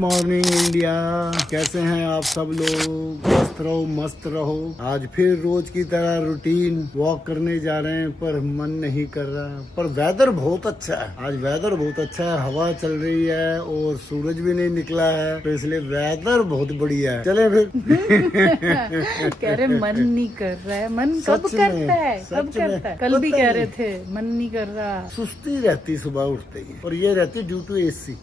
Morning India, कैसे हैं आप सब लोग? स्वस्थ रहो, मस्त रहो। आज फिर रोज की तरह रूटीन वॉक करने जा रहे हैं, पर मन नहीं कर रहा। पर वेदर बहुत अच्छा है, आज वेदर बहुत अच्छा है, हवा चल रही है और सूरज भी नहीं निकला है, तो इसलिए वेदर बहुत बढ़िया है। चले फिर। कह रहे मन नहीं कर रहा है। मन कब सच में, करता है, कब सच में। करता है? कल भी पता कह रहे नहीं। थे मन नहीं कर रहा। सुस्ती रहती सुबह उठते ही, और ये रहती ड्यू टू AC।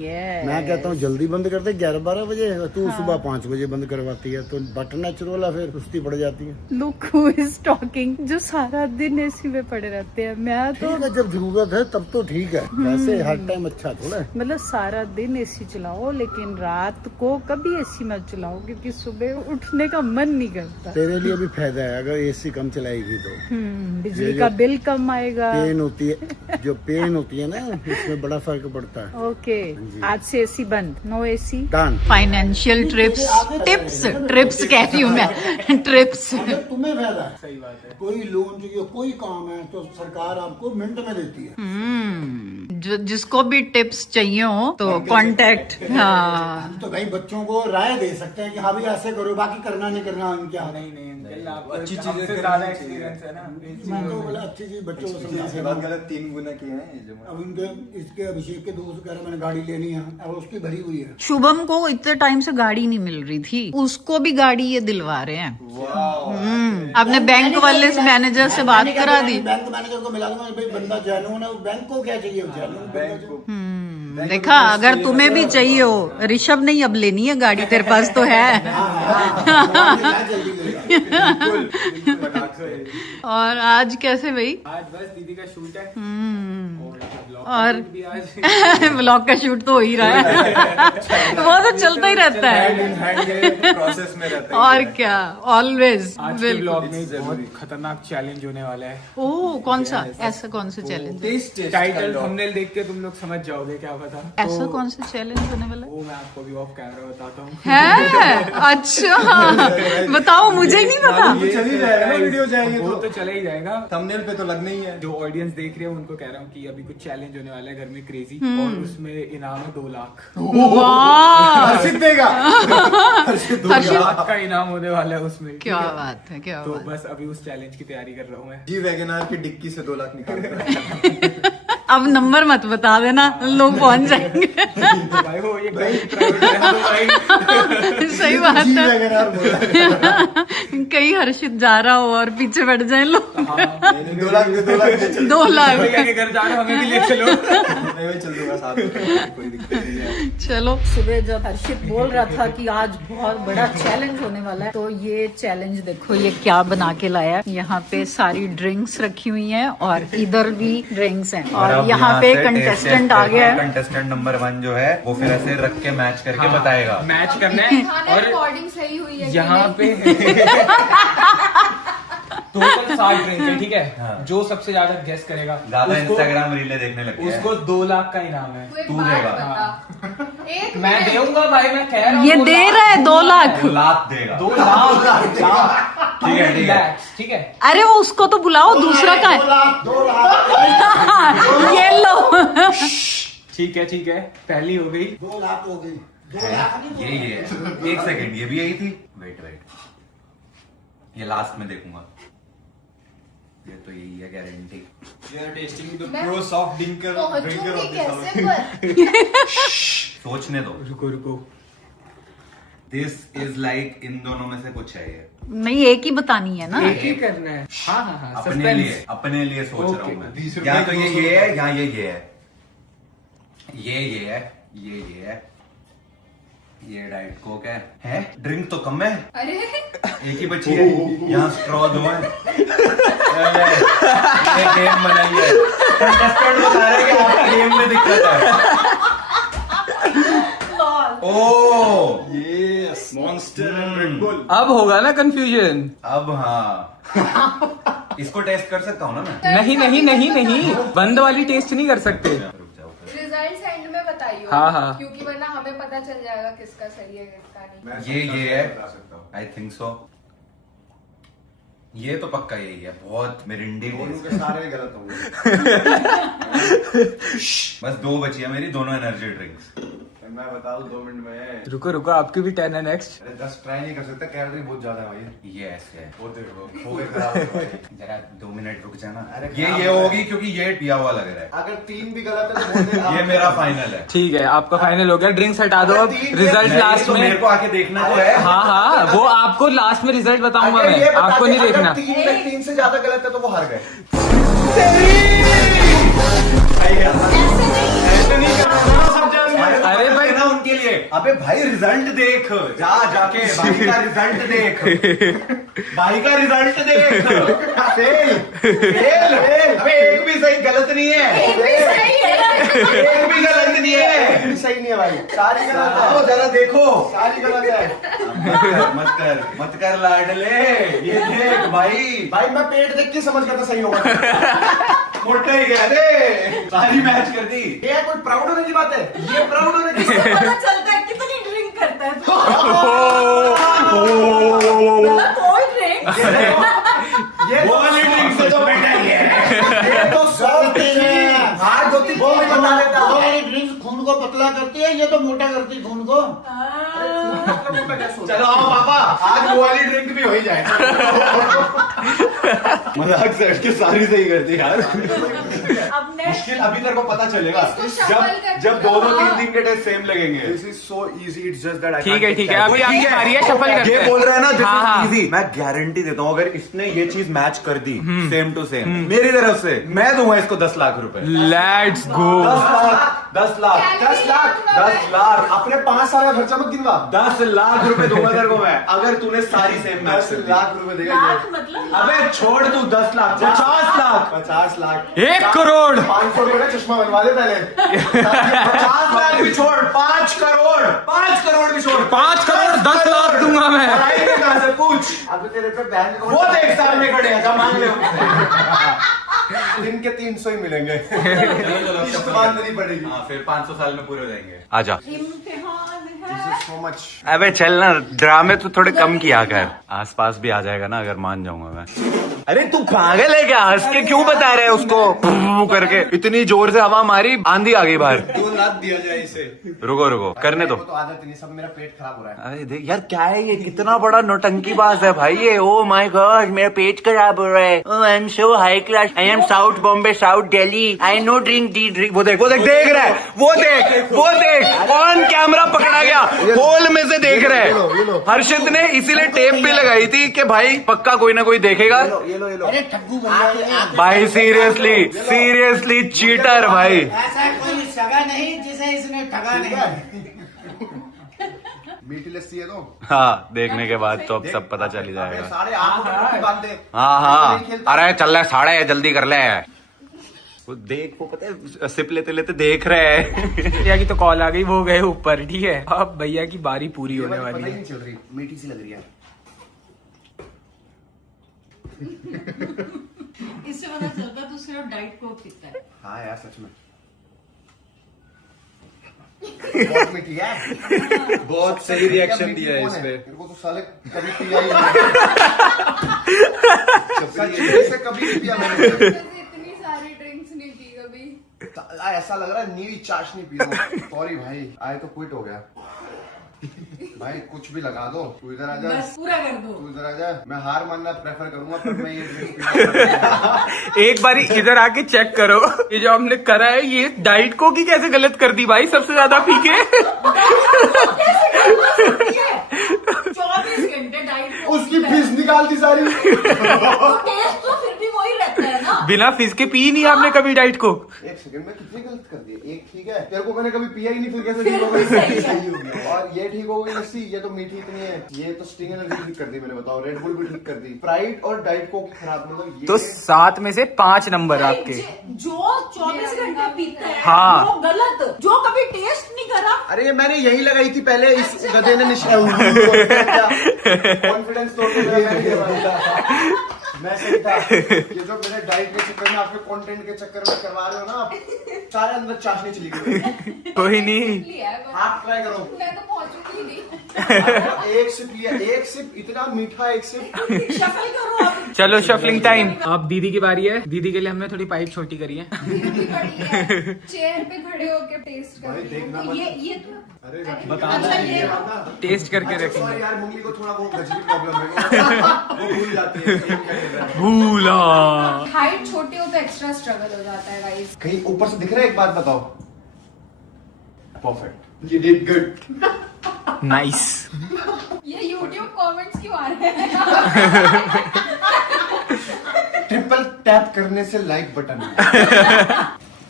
मैं कहता हूँ जल्दी बंद करते 11-12 बजे, तू सुबह 5 बजे बंद करवाती है, तो बट नेचुरल है, फिर सुस्ती पड़ जाती है। लुक हु इज टॉकिंग, जो सारा दिन एसी में पड़े रहते हैं। मैं तो ठीक है, जब जरूरत है तब तो ठीक है, वैसे हर टाइम अच्छा थोड़ा है। मतलब सारा दिन एसी चलाओ, लेकिन रात को कभी एसी मत चलाओ, क्योंकि सुबह उठने का मन नहीं करता। तेरे लिए भी फायदा है अगर AC कम चलाएगी तो। बिजली का बिल कम आएगा। पेन होती है, जो पेन होती है ना, इसमें बड़ा फर्क पड़ता है। ओके, आज से एसी बंद, no AC. Done. Financial trips कह रही हूँ मैं, ट्रिप्स। तुम्हें फायदा है, सही बात है। कोई लोन चाहिए, कोई काम है, तो सरकार आपको मिनट में देती है। जिसको भी टिप्स चाहिए हो तो कांटेक्ट। हाँ, हम तो भाई बच्चों को राय दे सकते हैं कि हाँ भाई ऐसे करो, बाकी करना नहीं करना उनके हाथ। नहीं अच्छी चीजें ज्यादा एक्सपीरियंस है ना। तो बोला अच्छी चीज बच्चों को समझा इसके बाद गलत 3 गुना किए हैं ये जो। अब उनके इसके अभिषेक के दोस्त कह रहे मैंने गाड़ी लेनी है, अब उसकी भरी हुई है। शुभम को इतने टाइम से गाड़ी नहीं मिल रही थी, उसको भी गाड़ी ये दिलवा रहे हैं। आपने बैंक वाले से मैनेजर से बात करा दी? बैंक मैनेजर को मिला दूंगा, भाई बंदा जैनुअन है, बैंक को क्या चाहिए? बैंक को देखा, अगर तुम्हें भी चाहिए हो, ऋषभ नहीं अब लेनी है गाड़ी, तेरे पास तो है। और आज कैसे भाई? आज बस दीदी का शूट है और ब्लॉग का शूट तो हो ही रहा है। वो तो चलता ही रहता है, प्रोसेस में रहता है। और क्या, ऑलवेज। आज के ब्लॉग में बहुत खतरनाक चैलेंज होने वाला है। ओह, कौन सा? ऐसा कौन सा चैलेंज? टाइटल थंबनेल देख के तुम लोग समझ जाओगे, क्या पता। ऐसा कौन सा चैलेंज होने वाला है? वो मैं आपको भी ऑफ कैमरा बताता हूँ। है? अच्छा, बताओ, मुझे ही नहीं पता। चल ही जाएगा ना, वीडियो जाएगी वो तो चला ही जाएगा। थंबनेल पे तो लगना ही है। जो ऑडियंस देख रही है उनको कह रहा हूँ कि अभी कुछ चैलेंज होने वाला है घर में क्रेजी, और उसमें इनाम है 2 लाख। वाह, हर्षित देगा। 2 लाख का इनाम होने वाला है उसमें। क्या बात है, क्या तो बात। बस अभी उस चैलेंज की तैयारी कर रहा हूँ मैं। जी वैगनार की डिक्की से 2 लाख निकाल। अब नंबर मत बता देना, लोग पहुंच जाएंगे। तो भाई हो ये प्राइवेट है तो भाई। सही बात जी है। वैगनार बोला। कहीं हर्षित जा रहा हो और पीछे बैठ जाए लोग। 2 लाख दे, 2 लाख दे, चल। 2 लाख। भैया के घर जा रहे हो, हमें भी ले चलो। मैं भी चल दूंगा साथ में, कोई दिक्कत नहीं है। चलो, सुबह जब हर्षित बोल रहा था कि आज बहुत बड़ा चैलेंज होने वाला है, तो ये चैलेंज देखो ये क्या बना के लाया है। यहाँ पे सारी ड्रिंक्स रखी हुई हैं और इधर भी ड्रिंक्स हैं, और यहाँ पे कंटेस्टेंट आ गया है। कंटेस्टेंट नंबर 1 जो है वो फिर ऐसे रख के मैच करके बताएगा। मैच करना है और रिकॉर्डिंग सही हुई है यहाँ पे टोटल 60 ड्रिंक है, ठीक है। हाँ। जो सबसे ज्यादा गेस करेगा ज्यादा उसको- इंस्टाग्राम रीले देखने लगे हैं। उसको 2 लाख का इनाम है। तू एक तू बात देगा। बता। एक मैं मिनट। दूंगा भाई, मैं कह रहा हूँ ये दे रहा है 2 लाख। 2 लाख देगा। 2 लाख ठीक है, ठीक है। ठीक है। अरे वो उसको तो बुलाओ, दूसरा का है। 2 लाख ये लो। ठीक है, ठीक है, पहली हो गई। 2 लाख हो गई। 2 लाख नहीं, ये है। 1 सेकंड, ये भी यही थी। वेट वेट, ये लास्ट में देखूंगा। ये तो यही है guarantee. You are tasting the मैं pro soft drinker पहुंचूंगी of the कैसे summer. पर? सोचने दो। रुको रुको, दिस इज लाइक इन दोनों में से कुछ है ये। नहीं, एक ही बतानी है ना। एक ही करना है। हाँ हाँ हाँ, अपने लिए सोच रहा हूँ मैं। These are या तो like ये है या ये है, ये है, ये है, ये डाइट कोक है। ड्रिंक तो कम है, अरे एक ही बची है। यहाँ स्ट्रॉ 2 है। ये गेम बनाई है, कंटेस्टेंट बता रहे हैं कि आपकी गेम में दिक्कत है। ओह Yes, Monster and Red Bull. अब होगा ना कंफ्यूजन। अब हाँ, इसको टेस्ट कर सकता हूँ ना मैं? नहीं नहीं नहीं नहीं, बंद वाली टेस्ट नहीं कर सकते। रुक जाओ। रिजल्ट एंड में बताइए। हाँ, हाँ। क्योंकि वरना हमें पता चल जाएगा किसका सही है किसका नहीं। ये है, आई थिंक सो। ये तो पक्का यही है, बहुत मिरिंडी दोनों टेस्ट के है। सारे गलत होंगे। बस 2 बची है मेरी, दोनों एनर्जी ड्रिंक्स। मैं बताऊं 2 मिनट में। रुको रुको, आपकी भी 10 है नेक्स्ट। अरे 10 ट्राई नहीं कर सकता, कैलोरी बहुत ज्यादा है भाई। ये ऐसे है। वो देखो हो गए खराब हो गए। जरा 2 मिनट रुक जाना। अरे ये होगी क्योंकि ये पिया हुआ लग रहा है। अगर 3 भी गलत है तो बोल दे। ये मेरा फाइनल है। ठीक है, आपका फाइनल हो गया। ड्रिंक्स हटा दो अब, रिजल्ट लास्ट तो मेरे में। को आके देखना तो है। हाँ हाँ, वो आपको लास्ट में रिजल्ट बताऊंगा अगर ये मैं, बता आपको दे, नहीं अगर देखना। 3 से ज्यादा गलत है तो वो हार गए। अरे भाई ना उनके लिए। अबे भाई रिजल्ट देख, जाके भाई का रिजल्ट देख, भाई का रिजल्ट देख। Fail fail. अबे एक भी सही गलत नहीं है, एक भी गलत नहीं है। भी सही नहीं है भाई, सारी गलत है। आओ जरा देखो, सारी गलत है। मत कर लाडले। ये देख भाई, भाई मैं पेट देख के समझ गया था सही होगा। मोटा ही गया रे, सारी मैच कर दी। ये कोई प्राउड होने की बात है? ये प्राउड होने की बात है? पता चलता है कितनी ड्रिंक करता है तू। Cold drink. ये वो वाली ड्रिंक से तो बेटा ही है। ये तो सॉफ्ट है। हार्ड होती वो भी बता देता। वो वाली ड्रिंक्स खून को पतला करती है, ये तो मोटा करती है खून को। चलो आओ पापा, आज वो वाली ड्रिंक भी हो ही जाए। मजाक से हट के सारी सही करती यार। अब नेक्स्ट मुश्किल अभी तेरे को पता चलेगा इसको shuffle करके जब दोनों हाँ। 3 के टेस्ट सेम लगेंगे। This is so easy, it's just that ठीक है ठीक है, अभी आपकी बारी है, शफल करते ये हैं। बोल रहा है ना, दिस हाँ, हाँ। Is easy. मैं गारंटी देता हूँ, अगर इसने ये चीज मैच कर दी सेम टू सेम मेरी तरफ से, मैं दूंगा इसको 10 लाख रुपए। Let's go. 10 लाख अपने 5 साल का खर्चा मत गिनवा। 10 लाख रुपए दूंगा तेरे को मैं, अगर तूने सारी सेम मैच 10 लाख रुपए देगा लाख ये। मतलब अबे छोड़ तू 10 लाख, 50 लाख, 50 लाख, 1 करोड़। 500 रुपए का चश्मा बनवा दे पहले। 50 लाख भी छोड़, 5 करोड़, 5 करोड़ भी छोड़, 5 करोड़ 10 लाख दूंगा मैं। पढ़ाई कहाँ से पूछ, अब तेरे पे बैंक वो देख सामने खड़े हैं, जा मांग ले। दिन के 300 ही मिलेंगे। किस्त बांधनी पड़ेगी। हाँ, फिर 500 साल में पूरे हो जाएंगे। आजा। इम्तिहान This है। is so much। अबे चल ना, ड्रामे तो थोड़े कम किया कर। आसपास भी आ जाएगा ना अगर मान जाऊंगा मैं। अरे तू पागल है क्या? हंस के क्यों बता रहे हैं उसको करके? इतनी जोर से हवा मारी, आंधी आ गई बाहर। 2 लाख दिया जाए इसे। रुको करने दो। मेरे को तो आदत नहीं, सब मेरा पेट खराब हो रहा है। अरे देख यार, क्या है ये? कितना बड़ा नौटंकीबाज है भाई ये। ओ माय गॉड, मेरा पेट खराब हो रहा है। Oh I am so high class, I am South Bombay, South Delhi, I no drink the drink. वो देख देख रहा है, वो देख कौन कैमरा पकड़ा गया, होल में से देख रहा है। हर्षित ने इसीलिए टेप भी लगाई थी कि भाई पक्का कोई ना कोई देखेगा। ये लो अरे ठग्गू भैया, भाई सीरियसली चीटर भाई। ऐसा कोई सगा नहीं जिसे इसने ठगा नहीं। मीठी लस्सी है तो। हाँ, देखने के बाद तो अब सब पता चल ही जाएगा। साढ़े 8 बांध दे। हाँ, अरे चल रहा, साढ़े जल्दी कर ले। वो देख, वो पता है सिप लेते लेते देख रहे हैं। भैया की तो कॉल आ गई, वो गए ऊपर। ठीक है, अब भैया की बारी पूरी ये होने वाली वाली पता ही है। नहीं चल रही, मीठी सी लग रही है। इससे पता चलता है तू सिर्फ डाइट कोक पीता है। हाँ यार सच में बहुत मीठी है। बहुत सही रिएक्शन दिया है इस पे। मेरे को तो साले कभी पिया ही नहीं। सच में कभी नहीं पिया मैंने। इतनी सारी ड्रिंक्स नहीं पी कभी। ऐसा लग रहा है नीवी चाशनी पी रहा हूँ। सॉरी भाई, आए तो क्विट हो गया। भाई कुछ भी लगा दो, तू इधर आ जा, बस पूरा कर दो। तू इधर आ जा। मैं हार मानना प्रेफर करूंगा, पर मैं ये ड्रिंक पीना। एक बारी इधर आके चेक करो, ये जो हमने करा है, ये डाइट को की कैसे गलत कर दी भाई, सबसे ज्यादा पी के। 24 घंटे डाइट कोक उसकी फीस निकाल दी सारी। तो टेस्ट तो फिर भी वही रहता है ना। बिना फिज के पी नहीं आपने कभी डाइट को? एक सेकंड में कितनी गलत कर दी? एक ठीक है, तेरे को मैंने कभी पिया ही नहीं, फिर कैसे फिर ठीक हो भी गई? सही है। और ये ठीक हो गई लस्सी, ये तो मीठी इतनी है। ये तो स्टिंग एनर्जी ठीक कर दी मैंने, बताओ। रेड बुल भी ठीक कर दी। स्प्राइट और डाइट कोक खराब, मतलब ये तो 7 में से 5 नंबर आपके। जो 24 घंटे पीता है हाँ। वो गलत, जो कभी टेस्ट नहीं करा। अरे मैंने यही लगाई थी पहले, इस गधे ने कॉन्फिडेंस तोड़ के मैं सही था। ये जो मेरे डाइट के चक्कर में, आपके कंटेंट के चक्कर में करवा रहे हो ना आप, सारे अंदर चाशनी चली गई। कोई नहीं, लिया है बस। आप ट्राई करो। मैं तो पहुंचूंगी नहीं। एक सिप लिया, एक सिप इतना मीठा, एक सिप। शफल करो आप चलो शफलिंग टाइम। अब दीदी की बारी है। दीदी के लिए हमने थोड़ी पाइप छोटी करी है। भी बड़ी है, चेयर पे खड़े होके टेस्ट कर देखना तो मत। ये तो अरे अच्छा ये टेस्ट करके अच्छा, रखेंगे। sorry यार, मुंगली को थोड़ा वो गजनी प्रॉब्लम है, वो भूल जाती है। भूला। हाइट छोटी हो तो एक्स्ट्रा स्ट्रगल हो जाता है गाइस। कहीं ऊपर से दिख रहा है? एक बात बताओ। Perfect, you did good। Nice. ये YouTube कमेंट्स क्यों आ रहे हैं? ट्रिपल टैप करने से लाइक बटन।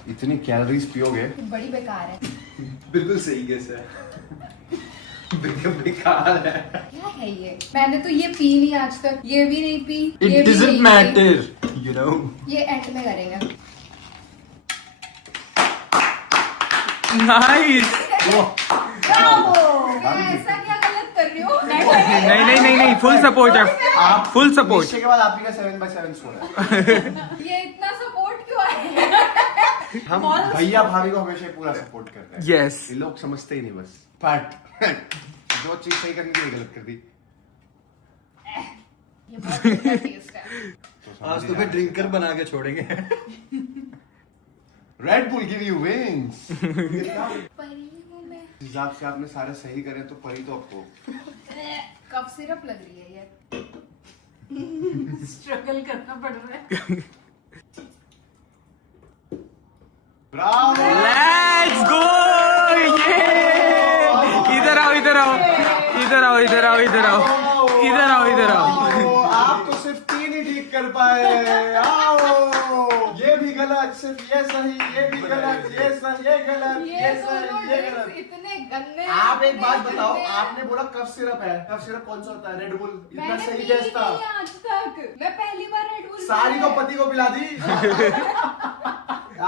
इतनी कैलोरीज पियोगे? बड़ी बेकार है। बिल्कुल सही गेस है। बेकार है। क्या है ये? मैंने तो ये पी नहीं आज तक, ये भी नहीं पी। It ये भी doesn't नहीं matter, you know. पी। ये एंड में करेंगे। नाइस। मैं ऐसा क्या गलत कर रही हूँ? नहीं, फुल सपोर्ट है। Full support. निश्चय के बाद आप ही का 7/7 सो रहा है। ये इतना सपोर्ट क्यों है? हम भैया भाभी को हमेशा पूरा सपोर्ट कर रहे हैं। यस। ये लोग समझते ही नहीं बस। बट जो चीज सही करनी थी गलत कर दी। ये बहुत गंदा टेस्ट है। तो समझ आज ही तुम्हें रहा। ड्रिंकर बना के छोड़ेंगे। Red Bull give you wings। परी हूँ मैं। इस हिसाब से आपने सारे सही करे तो परी तो आपको। कफ सिरप लग रही है ये। स्ट्रगल करना पड़ रहा है। ब्रावो। Let's go. इधर आओ, इधर आओ, इधर आओ, इधर आओ, इधर आओ, इधर आओ, इधर आओ। आप तो सिर्फ 3 ही ठीक कर पाए। आओ। ये भी गलत, सिर्फ ये सही, ये भी गलत, ये सही, ये गलत, ये सही, दोनों ये drinks गलत। इतने गंदे। आप एक बात इतने बताओ, गंदे। आपने बोला कफ सिरप है। कफ सिरप कौन सा होता है? Red bull. इतना मैंने सही पी गैस था। नहीं आज तक। मैं पहली बार रेड बुल सारी को पति को पिला दी।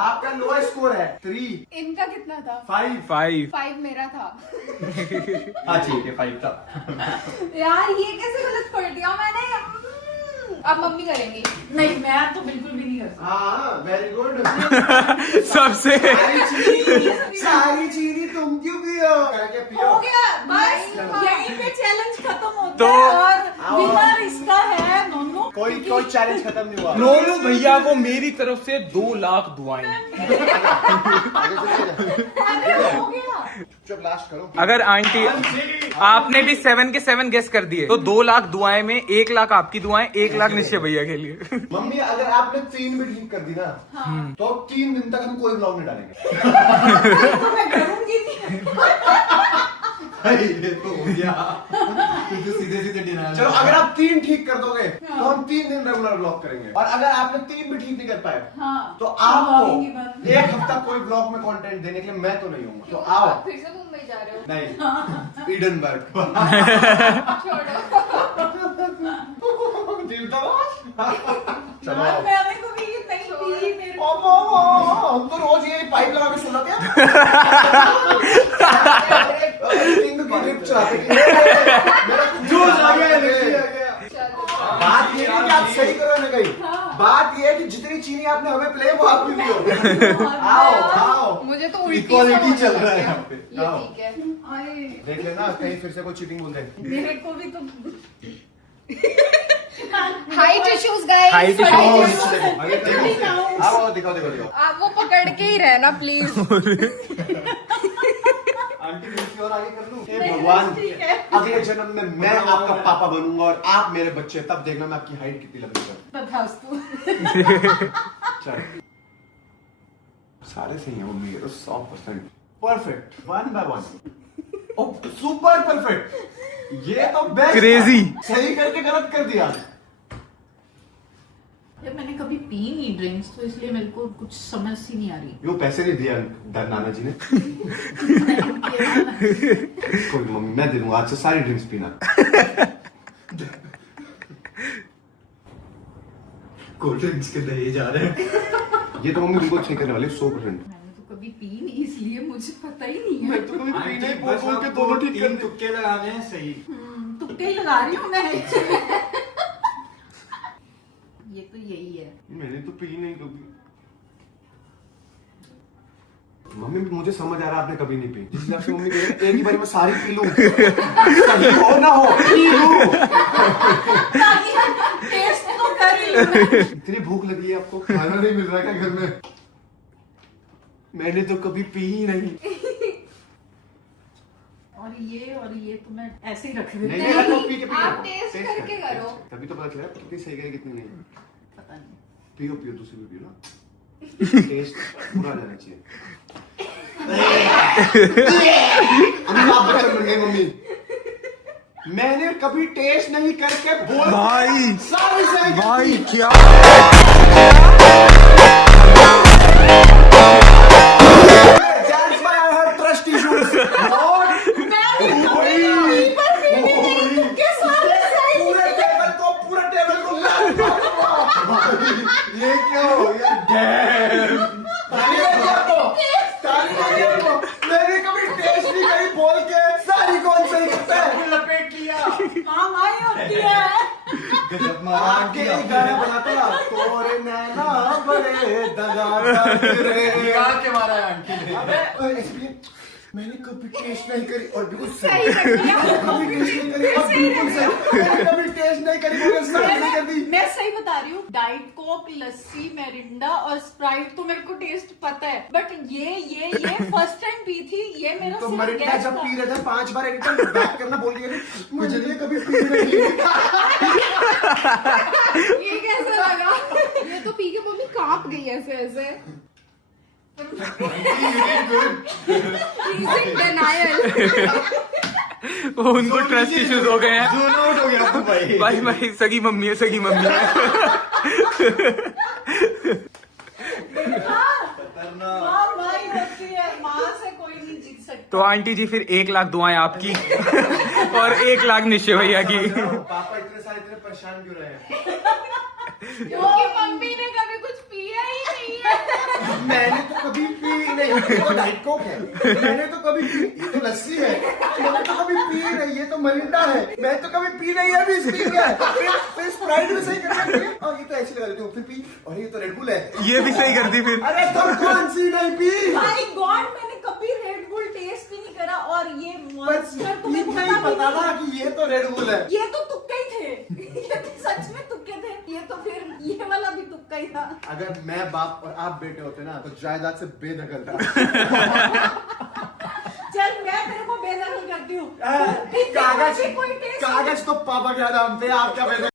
आपका लोएस्ट स्कोर है 3। इनका कितना था? 5। 5 मेरा था। हाँ ठीक है, 5 था। यार ये कैसे गलत कर दिया मैंने? अब मम्मी करेंगी। नहीं, मैं तो बिल्कुल भी नहीं कर सकती। हाँ, वेरी गुड। सबसे सारी चीनी तुम क्यों पियो? करके हो पियो। गया बस, नहीं, यहीं पे चैलेंज खत्म होता तो- है और आओ। विनर इसका है नोनू। कोई चैलेंज खत्म नहीं हुआ। नोनू भैया को मेरी तरफ से 2 लाख दुआएं। अरे हो गया। चुप, लास्ट करो। अगर आंटी आपने भी 7 के 7 गेस कर दिए तो 2 लाख दुआएं में 1 लाख आपकी दुआएं, 1 लाख निश्चय भैया के लिए। मम्मी अगर आपने 3 भी ठीक कर दी ना, तो 3 दिन तक हम कोई ब्लॉग नहीं डालेंगे। तो मैं करूंगी नहीं। ये तो हो गया। सीधे सीधे डिनार। चलो अगर आप 3 ठीक कर दोगे तो हम 3 दिन रेगुलर ब्लॉग करेंगे। और अगर आपने 3 भी ठीक नहीं कर पाए हाँ। तो आपको vlogging ही बंद। 1 हफ्ता कोई ब्लॉग में कंटेंट देने के लिए मैं तो नहीं हूँ। तो आओ। आप फिर से मुंबई जा रहे हो? नहीं, ईडनबर्ग। चलो आओ। मैंने कभी ये नहीं पी मेरे को। हम तो रोज ये पाइप लगा के सुलाते हैं। ट्रिप चलाते हैं। मेरा जूस आ गया, एनर्जी आ गया। चलो। बात ये है कि आप सही करो ना कहीं। बात ये है कि जितनी चीनी आपने हमें पिलाई वो आप भी पियो। आओ आओ। मुझे तो उल्टी इक्वालिटी सा चल होने रहा है लग यहाँ पे। गया। आओ। ये ठीक है। आए, देख लेना कहीं फिर से कोई चीटिंग बोल दे। मेरे को भी तो height issues guys. Height issues। आगे देखो। आओ दिखाओ दिखाओ दिखाओ। आप वो पकड़ के ही रहना प्लीज। आंटी मिर्ची और आगे कर लूं? हे भगवान, अगले जन्म में मैं आपका पापा बनूंगा और आप मेरे बच्चे। तब देखना मैं आपकी हाइट कितनी लंबी करूं। तथास्तु। चल सारे सही हैं मम्मी, ये तो 100% perfect 1 by 1। Oh super perfect. ये तो बेस्ट। Crazy। सही करके गलत कर दिया। यार मैंने कभी पी नहीं ड्रिंक्स, तो इसलिए मेरे को कुछ समझ ही नहीं आ रही। वो पैसे नहीं दिया नाना जी ने। कोई मम्मी मैं दे दूंगा, आज से सारी ड्रिंक्स पीना। कोल्ड ड्रिंक्स के दहे जा रहे हैं। ये तो मम्मी बिल्कुल सही करने वाली 100%। मैंने तो कभी पी नहीं, इसलिए मुझे पता ही नहीं है। मैं तो कभी पीना ही बस बोल के आपको दोनों ठीक 3 करने। तुक्के लगाने हैं, सही। तुक्के लगा रही हूँ मैं। ये तो यही है। मैंने तो पी नहीं कभी। मम्मी मुझे समझ आ रहा है आपने कभी नहीं पी। जिस हिसाब से मम्मी कह रही है एक ही बार में सारी पी लूं। सही हो ना हो पी लूं। टेस्ट तो कर इतनी भूख लगी है आपको, खाना नहीं मिल रहा क्या घर में? मैंने तो कभी पी ही नहीं। और ये तो मैं ऐसे ही रख देती नहीं, हूँ। नहीं, रखो, पी के आप टेस्ट करके करो। तभी तो पता चला कितनी सही करी कितनी नहीं। पता नहीं। पियो पियो, दूसरी भी पियो ना। टेस्ट पूरा आ जाना चाहिए। अम्मी आप बच्चे बन गए मम्मी। मैंने कभी टेस्ट नहीं करके बोल भाई सारी सही भाई क्या That's why I have trust issues. पूरे टेबल को ये क्या हो गया? मैंने कभी टेस्ट नहीं करी बोल के सारी कौन सही करता है? लपेट लिया। माई होती है। आपके ही गाने बनाते ना, तोरे नैना बड़े दगादार रे। के मारा है आंटी ने। अबे इसलिए मैंने कभी टेस्ट नहीं करी और बिल्कुल सही कभी टेस्ट नहीं करी और बिल्कुल सही। मैंने कभी टेस्ट नहीं करी बोले सही नहीं कर दी। मैं सही बता रही हूँ, डाइट कोक, लस्सी, मेरिंडा और स्प्राइट तो मेरे को टेस्ट पता है, बट ये फर्स्ट टाइम पी थी। ये मेरा तो सिर्फ मरिंडा guess जब था। पी रहे थे 5 बार एक टाइम बैक करना बोल दिया मुझे नहीं कभी पी नहीं। ये कैसा लगा? ये तो पी के मम्मी कांप गई ऐसे ऐसे। Denial. उनको ट्रस्ट इश्यूज हो गए हैं। Zone out हो गया भाई। भाई सगी मम्मी है, सगी मम्मी है। माँ माई होती है, माँ से कोई नहीं जीत सकता। तो आंटी जी फिर 1 लाख दुआएं आपकी और 1 लाख निश्चय भैया की। पापा इतने परेशान क्यों रहे हैं? क्योंकि मम्मी ने कभी कुछ पिया ही नहीं है। मैंने तो कभी पी नहीं। ये तो डाइट कोक है। मैंने तो कभी पी, ये तो लस्सी है। मैंने तो कभी पी नहीं, ये तो मरिंडा है। मैं तो कभी पी नहीं है, अभी स्पीड है। फिर स्प्राइट भी सही कर सकती है। और ये तो ऐसे लगा देती हूँ, फिर पी। और ये तो रेड बुल है। ये भी सही कर दी फिर। अरे तुम कौन सी नहीं पी? माय गॉड, मैंने कभी रेड बुल टेस्ट भी नहीं करा। और ये मॉन्स्टर तो मेरे को नहीं पता ना कि ये तो रेड बुल है। ये तो तुक्के ही थे। ये तो सच में तुक्के थे। ये तो फिर ये वाला भी तुक्का ही था। अगर मैं बाप और आप बेटे होते ना तो जायदाद से बेदखल था। चल मैं तेरे को बेदखल करती हूँ। कागज कोई टेस्ट कागज तो पापा के आराम पे, आप क्या